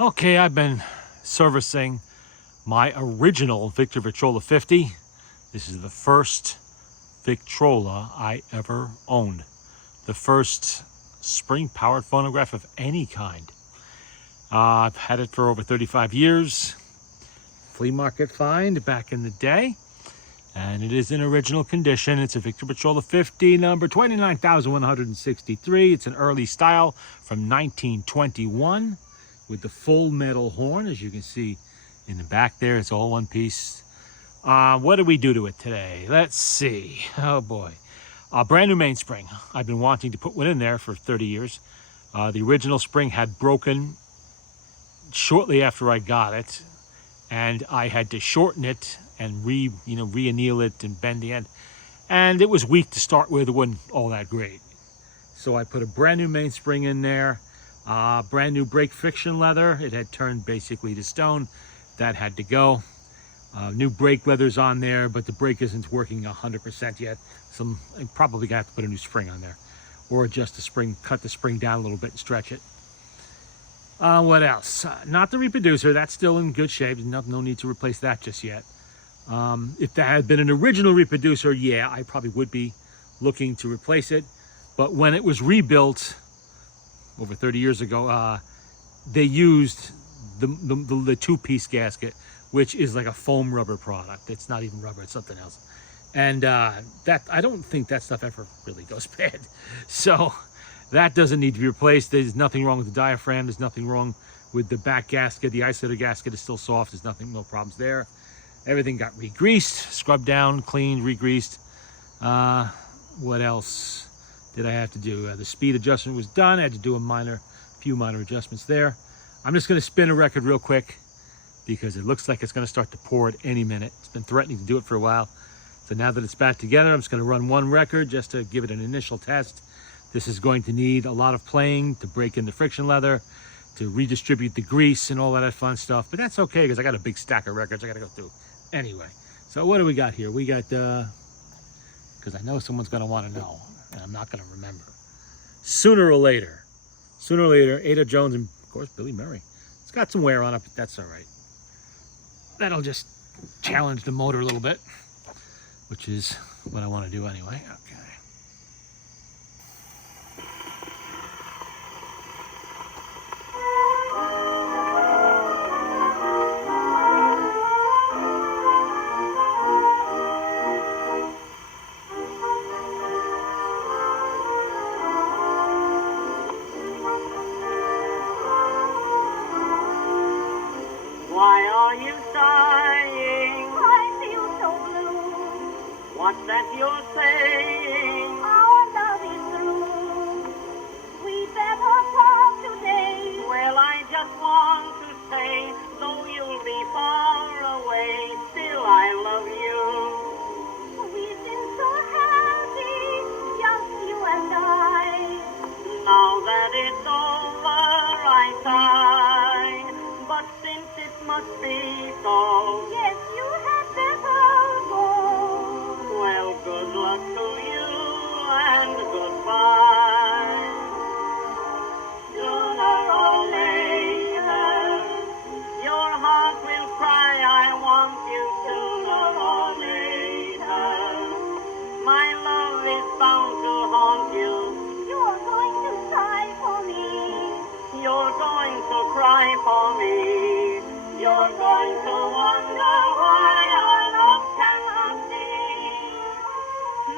Okay, I've been servicing my original Victrola 50. This is the first Victrola I ever owned. The first spring-powered phonograph of any kind. I've had it for over 35 years. Flea market find back in the day. And it is in original condition. It's a Victrola 50, number 29,163. It's an early style from 1921 with the full metal horn, as you can see in the back there. It's all one piece. What do we do to it today? Let's see. Oh boy. A brand new mainspring. I've been wanting to put one in there for 30 years. The original spring had broken shortly after I got it, and I had to shorten it and re-anneal it and bend the end. And it was weak to start with. It wasn't all that great. So I put a brand new mainspring in there, brand new brake friction leather. It had turned basically to stone. That had to go. New brake leather's on there, but the brake isn't working 100% yet. So I'm probably gonna have to put a new spring on there, or adjust the spring, cut the spring down a little bit and stretch it. What else? Not the reproducer. That's still in good shape. No need to replace that just yet. If that had been an original reproducer, yeah, I probably would be looking to replace it. But when it was rebuilt over 30 years ago, they used the two-piece gasket, which is like a foam rubber product. It's not even rubber, it's something else. And that, I don't think that stuff ever really goes bad. So that doesn't need to be replaced. There's nothing wrong with the diaphragm. There's nothing wrong with the back gasket. The isolator gasket is still soft. There's no problems there. Everything got re-greased, scrubbed down, cleaned, re-greased. What else did I have to do? The speed adjustment was done. I had to do a few minor adjustments there. I'm just gonna spin a record real quick because it looks like it's gonna start to pour at any minute. It's been threatening to do it for a while. So now that it's back together, I'm just gonna run one record just to give it an initial test. This is going to need a lot of playing to break in the friction leather, to redistribute the grease and all that fun stuff. But that's okay because I got a big stack of records I gotta go through. Anyway, so what do we got here? We got, because I know someone's gonna wanna know, and I'm not gonna remember. Sooner or later, Ada Jones and of course Billy Murray. It's got some wear on it, but that's all right. That'll just challenge the motor a little bit, which is what I wanna do anyway. Okay. Why are you sighing? I feel so blue. What's that you're saying? Our love is through. We better part today. Well, I just want to say, though you'll be far away, still I love you. We've been so happy, just you and I. Now that it's over, I sigh. But since it must be so, Yes, you had better go. well, good luck to you and goodbye. Sooner or later, your heart will cry, I want you sooner or later. My love is bound to haunt you. You're going to cry for me. You're going to cry for me. You're going to wonder why our love cannot be.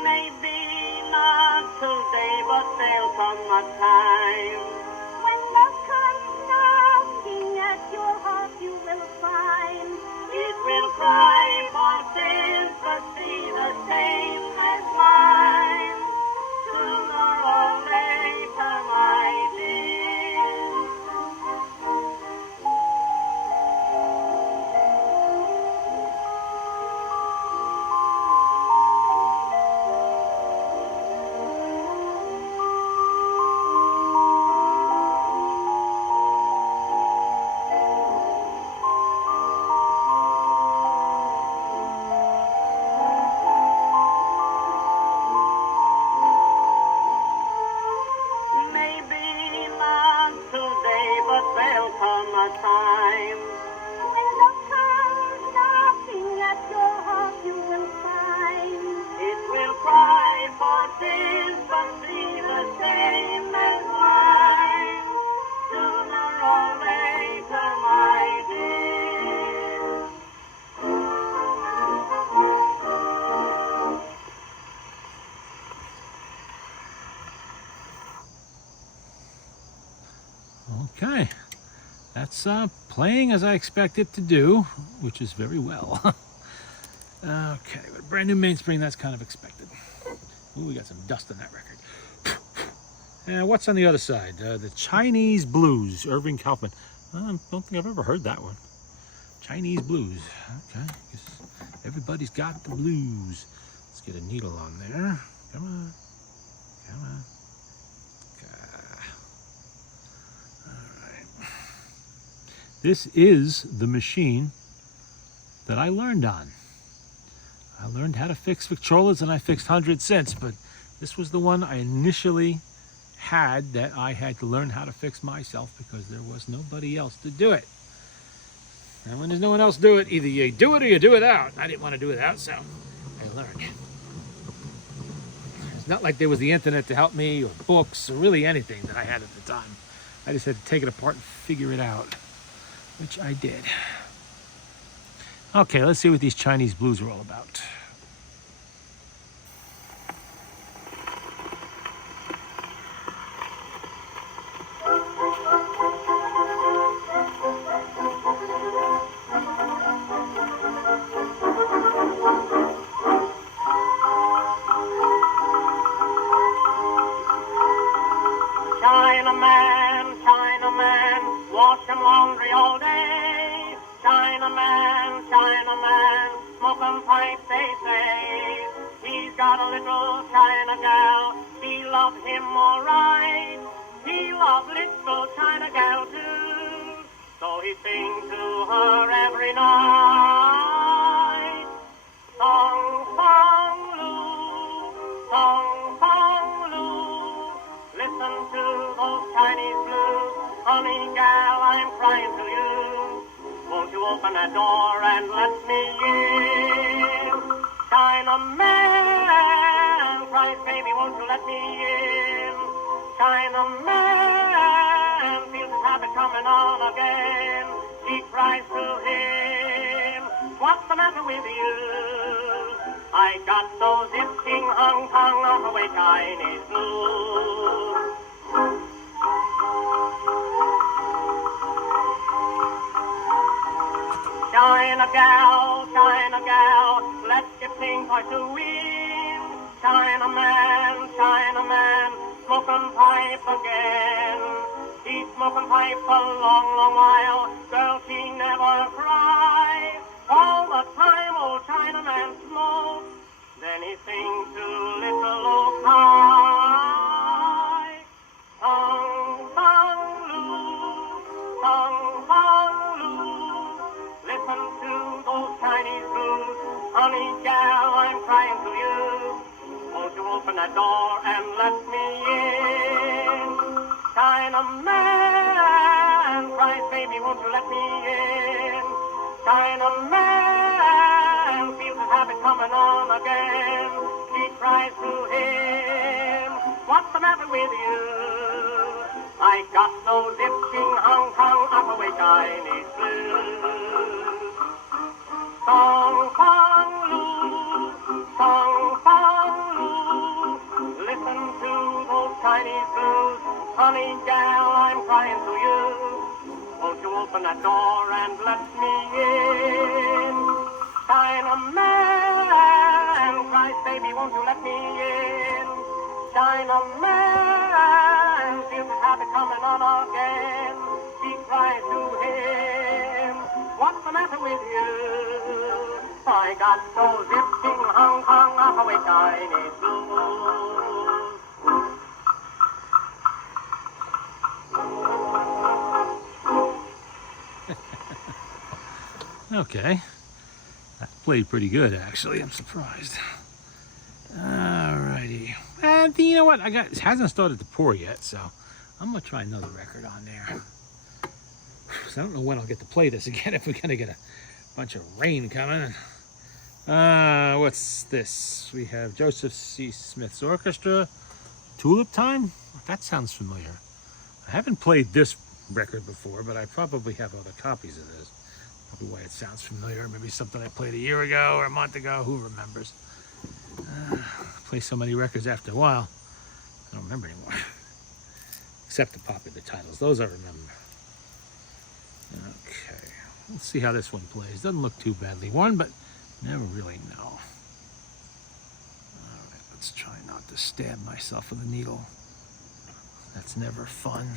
Maybe not today, but there'll come a time. When love comes knocking at your heart, you will find It will cry for sympathy the same as mine. Sooner or later, my dear. time. When love comes knocking at your heart, you will find It will cry for tears, but be the same as mine. Sooner or later, my dear. Okay, that's playing as I expect it to do, which is very well. Okay, with a brand new mainspring, that's kind of expected. Ooh, we got some dust on that record. And what's on the other side? The Chinese Blues, Irving Kaufman. I don't think I've ever heard that one. Chinese Blues. Okay, guess everybody's got the blues. Let's get a needle on there. Come on, come on. This is the machine that I learned on. I learned how to fix Victrolas and I fixed 100 cents, but this was the one I initially had that I had to learn how to fix myself because there was nobody else to do it. And when there's no one else to do it, either you do it or you do it out. I didn't want to do it out, so I learned. It's not like there was the internet to help me or books or really anything that I had at the time. I just had to take it apart and figure it out, which I did. Okay, let's see what these Chinese blues are all about. Chinaman, Chinaman, washing laundry all day. Chinaman, Chinaman, smoking pipes, they say. He's got a little China gal, she loves him all right. He loves little China gal too, so he sings to her every night. Song, song, Lou, song, song, Lou. Listen to those Chinese blues, honey gal, I'm crying to you. Won't you open that door and let me in? Chinaman, cries baby, won't you let me in? Chinaman feels his habit coming on again. She cries to him, what's the matter with you? I got those itching Hong Kong away Chinese blues. China gal, let's get things hard to win. Chinaman, Chinaman, smoking pipe again. He's smoking pipe a long, long while. Girl, she never cries. All the time old Chinaman smokes. Then he sings to little old Kai. Song, song, Lou, song, song, Lou. Listen to those Chinese blues. Honey gal, I'm crying to you. Won't you open that door and let me in? Chinaman, cries baby, won't you let me in? Chinaman feels his habit coming on again. She cries to him, what's the matter with you? I got those itching Hong Kong away Chinese blues. Song, song, Lou, song, song, Lou. Listen to those Chinese blues. Honey gal, I'm crying to you. Won't you open that door and let me in? Chinaman, cries baby, won't you let me in? Chinaman feels his habit coming on again. She cries to him, what's the matter with you? I got those itching Hong Kong away Chinese blues. Okay, that played pretty good actually. I'm surprised. Alrighty, and you know what? It hasn't started to pour yet, so I'm gonna try another record on there. So I don't know when I'll get to play this again if we're gonna get a bunch of rain coming. What's this? We have Joseph C. Smith's Orchestra, Tulip Time? That sounds familiar. I haven't played this record before, but I probably have other copies of this. Probably why it sounds familiar. Maybe something I played a year ago or a month ago. Who remembers? I play so many records after a while, I don't remember anymore. Except the popular titles. Those I remember. Okay. Let's see how this one plays. Doesn't look too badly worn, but never really know. All right, let's try not to stab myself with a needle. That's never fun.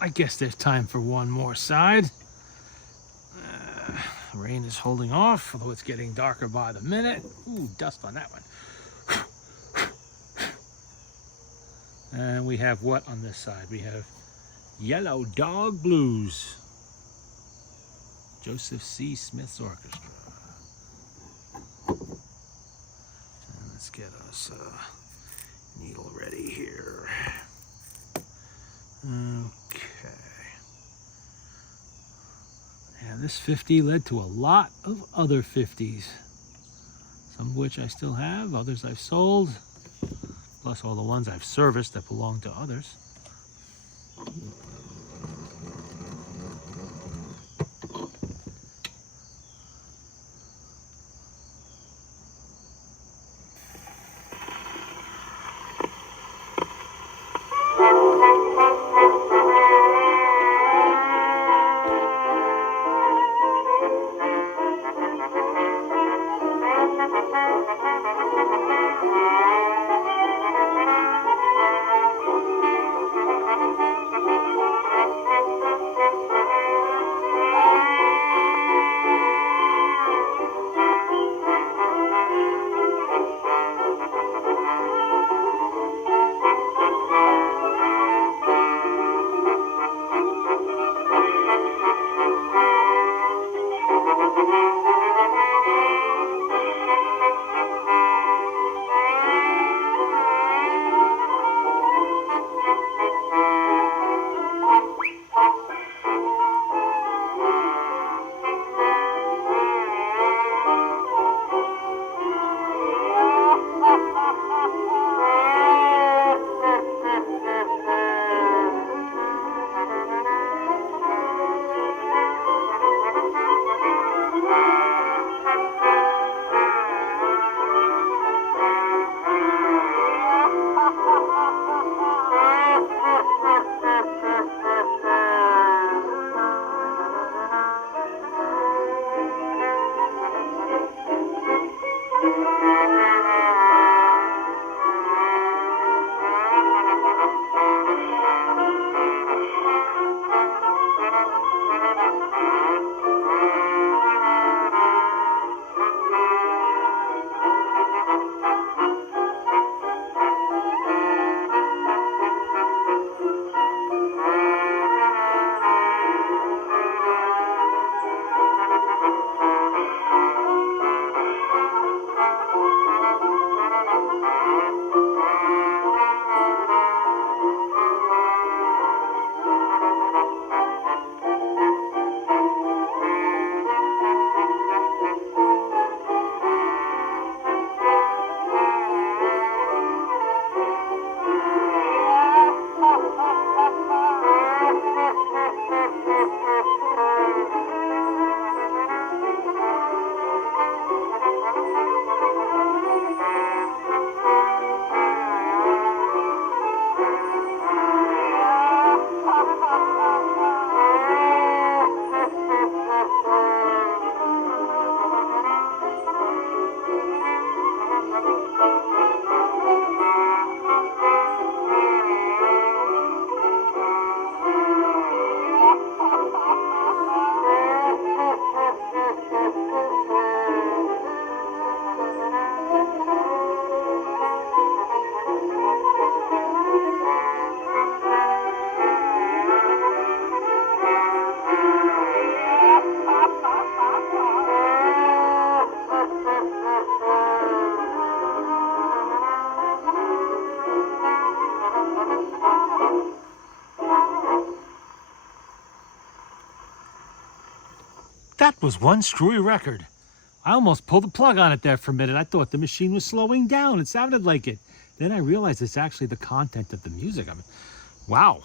I guess there's time for one more side. Rain is holding off, although it's getting darker by the minute. Ooh, dust on that one. And we have what on this side? We have Yellow Dog Blues. Joseph C. Smith's Orchestra. And let's get us a needle ready here. Okay. And this 50 led to a lot of other 50s. Some of which I still have, others I've sold, plus all the ones I've serviced that belong to others. That was one screwy record. I almost pulled the plug on it there for a minute. I thought the machine was slowing down. It sounded like it. Then I realized it's actually the content of the music. I mean, wow.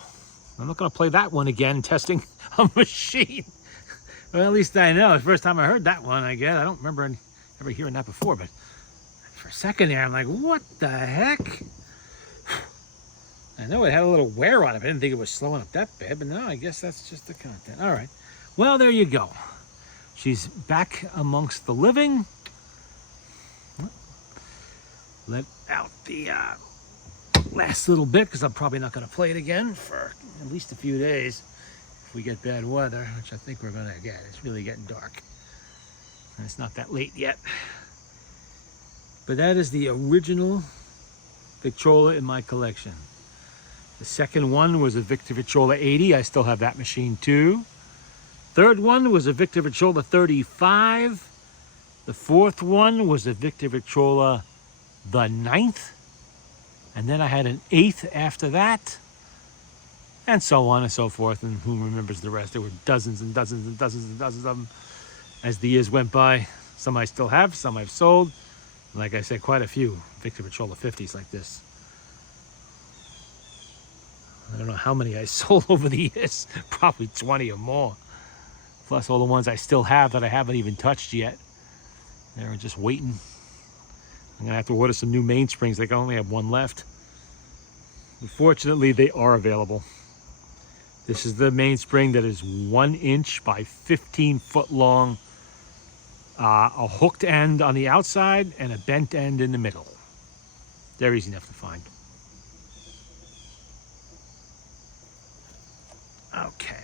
I'm not going to play that one again, testing a machine. Well, at least I know. It's the first time I heard that one, I guess. I don't remember ever hearing that before, but for a second there, I'm like, what the heck? I know it had a little wear on it. I didn't think it was slowing up that bad, but no, I guess that's just the content. All right. Well, there you go. She's back amongst the living. Let out the last little bit, because I'm probably not going to play it again for at least a few days if we get bad weather, which I think we're going to get. It's really getting dark. And it's not that late yet. But that is the original Victrola in my collection. The second one was a Victor Victrola 80. I still have that machine too. Third one was a Victor Victrola 35. The fourth one was a Victor Victrola the 9th. And then I had an 8th after that. and so on and so forth. And who remembers the rest? There were dozens and dozens and dozens and dozens of them as the years went by. Some I still have, some I've sold. Like I said, quite a few Victrola 50s like this. I don't know how many I sold over the years, probably 20 or more. Plus all the ones I still have that I haven't even touched yet. They're just waiting. I'm gonna have to order some new mainsprings. I only have one left. Unfortunately, they are available. This is the mainspring that is 1 inch by 15 foot long. A hooked end on the outside and a bent end in the middle. They're easy enough to find. Okay.